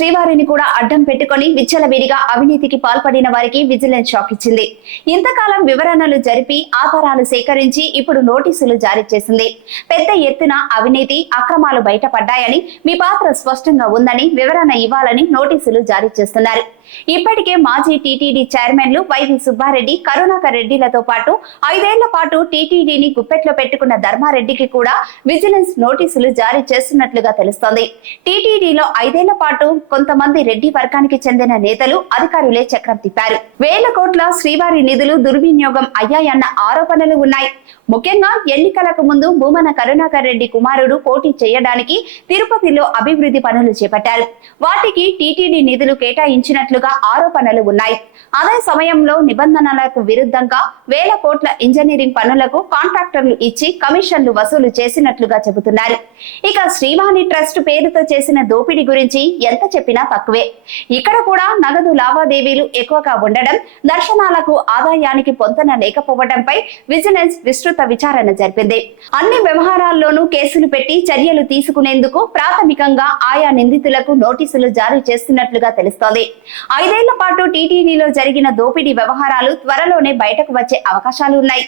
శ్రీవారిని కూడా అడ్డం పెట్టుకొని విచ్చలవిడిగా అవినీతికి పాల్పడిన వారికి విజిలెన్స్ షాక్ ఇచ్చింది. ఇంతకాలం వివరణలు జరిపి ఆధారాలు సేకరించి ఇప్పుడు నోటీసులు జారీ చేసింది. పెద్ద ఎత్తున అవినీతి అక్రమాలు బయటపడ్డాయని మీ పాత్ర స్పష్టంగా ఉందని వివరణ ఇవ్వాలని నోటీసులు జారీ చేస్తున్నారు. ఇప్పటికే మాజీ టీటీడీ చైర్మన్లు వైవి సుబ్బారెడ్డి కరుణాకర్ రెడ్డిలతో పాటు ఐదేళ్ళ పాటు టీటీడీని గుప్పెట్లో పెట్టుకున్న ధర్మారెడ్డికి కూడా విజిలెన్స్ నోటీసులు జారీ చేస్తున్నట్లుగా తెలుస్తోంది. టీటీడీలో ఐదేళ్ళ పాటు కొంతమంది రెడ్డి వర్గానికి చెందిన నేతలు అధికారులే చక్రం తిప్పారు. వేల కోట్ల శ్రీవారి నిధులు దుర్వినియోగం అయ్యాయన్న ఆరోపణలు ఉన్నాయి. ముఖ్యంగా ఎన్నికలకు ముందు భూమన కరుణాకర్ రెడ్డి కుమారుడు పోటీ చేయడానికి తిరుపతిలో అభివృద్ధి పనులు చేపట్టారు. వాటికి టీటీడీ నిధులు కేటాయించినట్లు చేసినట్లుగా ఆరోపణలు ఉన్నాయి. అదే సమయంలో నిబంధనలకు విరుద్ధంగా వేల కోట్ల ఇంజనీరింగ్ పనులకు కాంట్రాక్టర్లు ఇచ్చి కమిషన్లు వసూలు చేసినట్లుగా చెబుతున్నారు. ఇక శ్రీవాణి ట్రస్ట్ పేరుతో చేసిన దోపిడీ గురించి ఎంత చెప్పినా తక్కువే. ఇక్కడ కూడా నగదు లావాదేవీలు ఎక్కువగా ఉండడం దర్శనాలకు ఆదాయానికి పొంతన లేకపోవడంపై విజిలెన్స్ విస్తృత విచారణ జరిపింది. అన్ని వ్యవహారాల్లోనూ కేసులు పెట్టి చర్యలు తీసుకునేందుకు ప్రాథమికంగా ఆయా నిందితులకు నోటీసులు జారీ చేస్తున్నట్లుగా తెలుస్తోంది. ఐదేళ్ళ పాటు టీటీడీలో జరిగిన దోపిడీ వ్యవహారాలు త్వరలోనే బయటకు వచ్చే అవకాశాలు ఉన్నాయి.